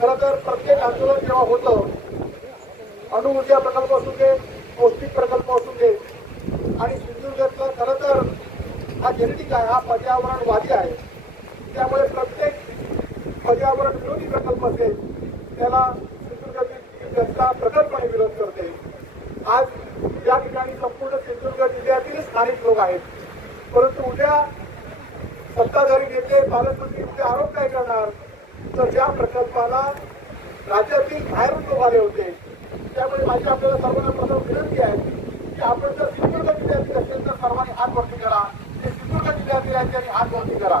खरं तर प्रत्येक आंदोलन जेव्हा होतं, अणुऊर्जा प्रकल्प असून दे, पौष्टिक प्रकल्प असून दे, आणि सिंधुदुर्गातला खरं तर हा जेनेटिक आहे, हा पर्यावरणवादी आहे. त्यामुळे प्रत्येक पर्यावरण विरोधी प्रकल्प असेल त्याला सिंधुदुर्गातील जनता प्रकल्पणे विरोध करते. आज या ठिकाणी संपूर्ण सिंधुदुर्ग जिल्ह्यातील स्थानिक लोक आहेत, परंतु उद्या सत्ताधारी नेते पालकमंत्री उद्या आरोप काय करणार तर ज्या प्रकल्पाला राज्यातील बाहेरून लोक आले होते. त्यामुळे माझी आपल्याला सर्वांना प्रथम विनंती आहे की आपण जर सिंधुदुर्ग जिल्ह्यातील असेल तर सर्वांनी हात वरती करा. ते सिंधुदुर्ग जिल्ह्यातील आहेत त्यांनी हात वरती करा.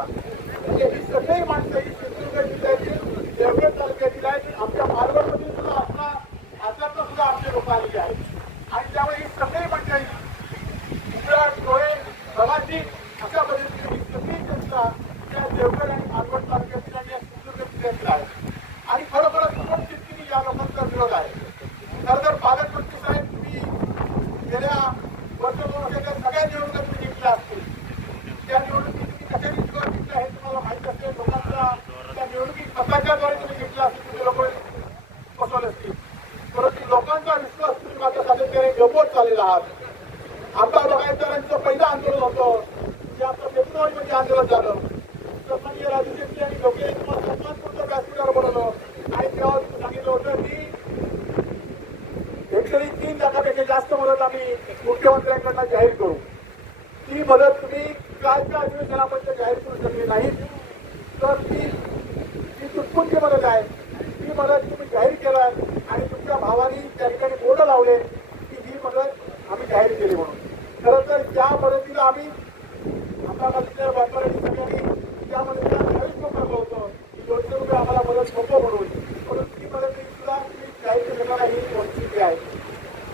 म्हणजे ही सगळी माणसं ही सिंधुदुर्ग जिल्ह्यातील देवगड तालुक्यातील आहेत. आमच्या मालवणमधील सुद्धा आपला आजचा सुद्धा आमचे लोक आलेले आहेत आणि त्यामुळे ही सगळी मंडळी गुजरात डोळे प्रवासी अशा पद्धतीने ही सगळी जनता त्या देवगड आणि मालवण तालुक्यातील आणि सिंधुदुर्ग जिल्ह्यातील आहे आणि खरोखरच खूप तितकी या लोकांचा विरोध आहे. खरं तर पालकमंत्री साहेब तुम्ही गेल्या वर्ष 2 वर्षाच्या सगळ्या निवडणुका तुम्ही जिंकल्या असतील. त्या निवडणुकीत तुम्ही कशा रीतीवर जिंकल्या हे तुम्हाला माहिती असेल. लोकांच्या त्या निवडणुकीत मताच्याद्वारे तुम्ही जिंकल्या असतील, तुम्ही लोक बसवले असतील, परंतु लोकांचा विश्वास तुम्ही मात्र सातत्याने गमवत चाललेला आहात. आता बघायचं पहिलं आंदोलन होतं जे आता फेब्रुवारीमध्ये आंदोलन झालं. सन्माननीय राजू शेट्टी आणि लोके तुम्हाला सन्मानपूर्ण व्यासपीठावर बोलवलं आणि तेव्हा तुम्ही सांगितलं होतं की हेक्टरी 3 लाखापेक्षा जास्त मदत आम्ही मुख्यमंत्र्यांकडनं जाहीर करू. ती मदत तुम्ही कालच्या अधिवेशनामध्ये जाहीर करू शकली नाही. तर ती तुटपुंजी मदत आहे. ती मदत तुम्ही जाहीर केलं आणि तुमच्या भावानी त्या ठिकाणी बोर्ड लावले की ही मदत आम्ही जाहीर केली म्हणून. खरं तर त्या मदतीला आम्ही आम्हाला व्यापाऱ्यांनी सगळ्यांनी त्या मदतीला नवीन पकडलं होतं की 200 रुपये आम्हाला मदत नको म्हणून, परंतु ती मदत सुद्धा तुम्ही जाहीर करण्याला ही परिस्थिती आहे.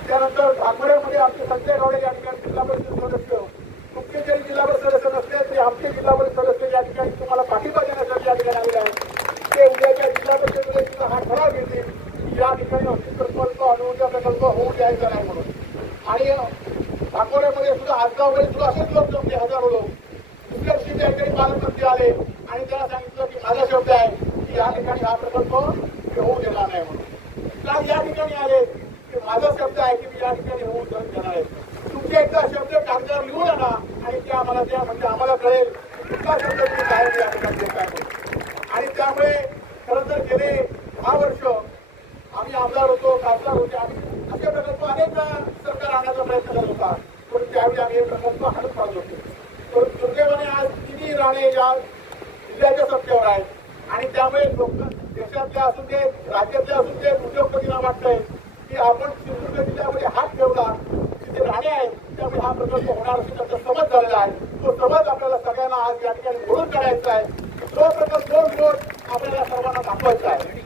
त्यानंतर ठाकरेमध्ये आमचे संजय गावडे या ठिकाणी जिल्हा परिषद सदस्य, तुमचे जरी जिल्हा परिषद सदस्य नसले तरी आमचे जिल्हा परिषद सदस्य या ठिकाणी तुम्हाला पाठिंबा देण्यासाठी या ठिकाणी आलेले आहेत. ते उद्याच्या जिल्हा परिषदेमध्ये सुद्धा हा ठराव घेतील की या ठिकाणी अस्थि प्रकल्प अणुऊर्जा प्रकल्प होऊ द्यायचा नाही म्हणून. आणि ठाकोऱ्यामध्ये सुद्धा आजगावमध्ये सुद्धा असेच लोक जमले, हजारो लोक. दुसऱ्या दिवशी त्या ठिकाणी पालकमंत्री आले आणि त्यांना सांगितलं की माझा शब्द आहे की या ठिकाणी हा प्रकल्प होऊ देणार नाही म्हणून. का या ठिकाणी आले की माझा शब्द आहे की मी या ठिकाणी होऊ देणार आहे. तुमचे एकदा शब्द कागदावर लिहून आणा आणि ते आम्हाला द्या, म्हणजे आम्हाला कळेल तुमचा शब्द तुम्ही काय या ठिकाणी देताय म्हणून. आणि त्यामुळे खरं तर गेले 10 वर्ष आम्ही आमदार होतो, खासदार होते, आम्ही असे प्रकल्प अनेक सरकार आणण्याचा प्रयत्न करत होता, पण त्यावेळी आम्ही हे प्रकल्प हाणून पाडत होतो. पण दुर्दैवाने आज तिन्ही राणे या जिल्ह्याच्या सत्तेवर आहेत आणि त्यामुळे लोक देशातल्या असून दे, राज्यातल्या असून दे, उद्योगपतींना वाटतंय की आपण सिंधुदुर्ग जिल्ह्यामध्ये हात ठेवला तिथे राणे आहेत त्यामुळे हा प्रकल्प होणार असून त्याचा समज झालेला आहे. तो समज आपल्याला सगळ्यांना आज या ठिकाणी मोडून काढायचा आहे. तो प्रकल्प आपल्याला सर्वांना दाखवायचा आहे.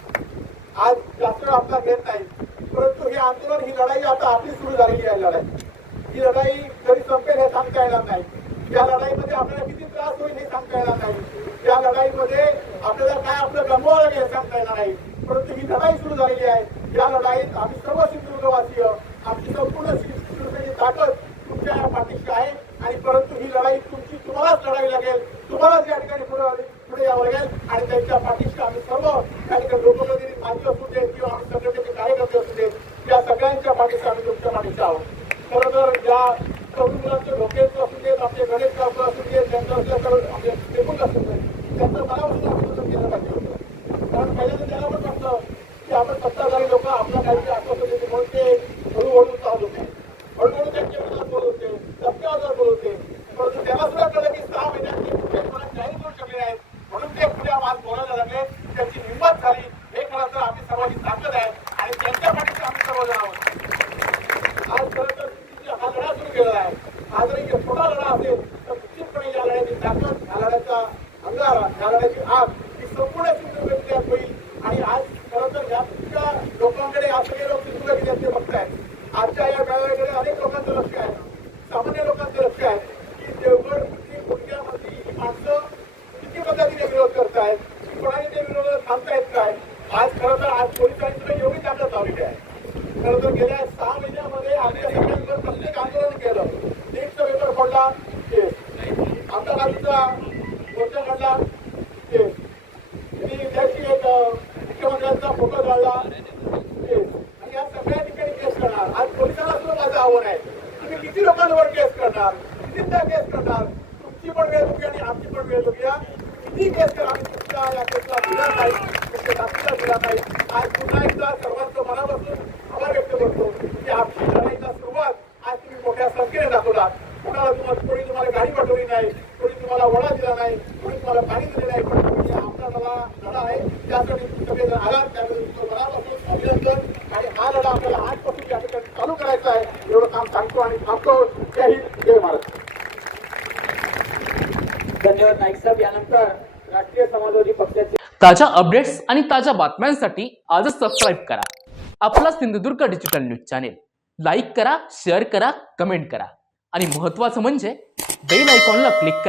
आज जास्त वेळ आपला घेत नाही, परंतु हे आंदोलन, ही लढाई आता आपली सुरू झालेली आहे. लढाई ही लढाई कधी संपेल हे सांगता येणार नाही. या लढाईमध्ये आपल्याला किती त्रास होईल हे सांगता येणार नाही. या लढाईमध्ये आपल्याला काय आपलं गमवावं लागेल हे सांगता येणार नाही. परंतु ही लढाई सुरू झालेली आहे. या लढाईत आम्ही सर्व सिंधुदुर्गवासीय, आमची संपूर्ण सिंधुदुर्गाची ताकद तुमच्या या पाठीशी आहे आणि परंतु ही लढाई तुम्हालाच लढावी लागेल. तुम्हालाच या ठिकाणी पुढे यावं लागेल आणि त्यांच्या पाठीशी आम्ही सर्व या ठिकाणी लोकप्रतिनिधी माजी असू देत किंवा आम्ही संघटनेचे कार्यकर्ते असू देत, या सगळ्यांच्या पाठीशी आम्ही तुमच्या पाठीशी आहोत. खरं तर या तरुण मुलांचे डोक्याचं असू देत, आपले गणेश गावकर असू देत, त्यांचं असल्याचं आपले टेबल असू देत, त्यांचं मनापासून आश्वासन केलं पाहिजे होतं. कारण पहिल्यांदा त्यांना पण वाटतं की आपण सत्ताधारी लोक आपला काहीतरी आश्वासन देते म्हणून ते हळूहळू चालत होते, हळूहळू त्यांच्या मनात बोलवते, टप्प्यावर बोलवते. परंतु त्यांना सुद्धा कळलं की 6 महिन्यात ते कुठे मला जाहीर करू शकले नाहीत म्हणून ते पुढे आज बोलायला लागले. त्यांची हिंमत झाली. हे खरं तर आम्ही सर्वांची ताकद आहे आणि त्यांच्या पाठीशी आम्ही सर्वजण आहोत. आज खरं तर हा लढा सुरू केलेला आहे. हा जरी छोटा लढा असेल तर निश्चितपणे या लढ्याची ताकद, या लढ्याचा अंगारा, या लढ्याची आग ही संपूर्ण सिंधुदुर्ग जिल्ह्यात होईल. आणि आज खरं तर या लोकांकडे आज सगळे लोक उद्या केस करणार, तुमची पण वेळ बघूया आणि आमची पण वेळ बघूया. किती केस करा आम्ही तुमच्या या केसला दिला नाही, तुमच्या जातीला दिला नाही. आज पुन्हा एकदा सर्वांचं मनापासून आभार व्यक्त करतो की आपली लढाईचा सुरुवात आज तुम्ही मोठ्या संख्येने दाखवला. कोणी तुम्हाला गाडी पाठवली नाही, कोणी तुम्हाला वडा दिला नाही, कोणी तुम्हाला पाणी दिले नाही, पण तुम्ही आपला लढा आहे त्यासाठी तुम्ही सगळेजण आलात. त्यासाठी तुमचं मनापासून अभिनंदन. आणि हा लढा आपल्याला आजपासून या ठिकाणी चालू करायचा आहे एवढं काम सांगतो आणि थांबतो. जय हिंद, जय महाराष्ट्र. धन्यवाद नाईक साहेब. यानंतर राष्ट्रीय समाजवादी पक्षाचे ताज्या अपडेट्स आणि ताज्या बातम्यांसाठी आजच सबस्क्राईब करा आपला Sindhudurg digital news channel. Like करा, शेअर करा, कमेंट करा आणि महत्त्वाचं म्हणजे बेल आयकॉनला क्लिक करा.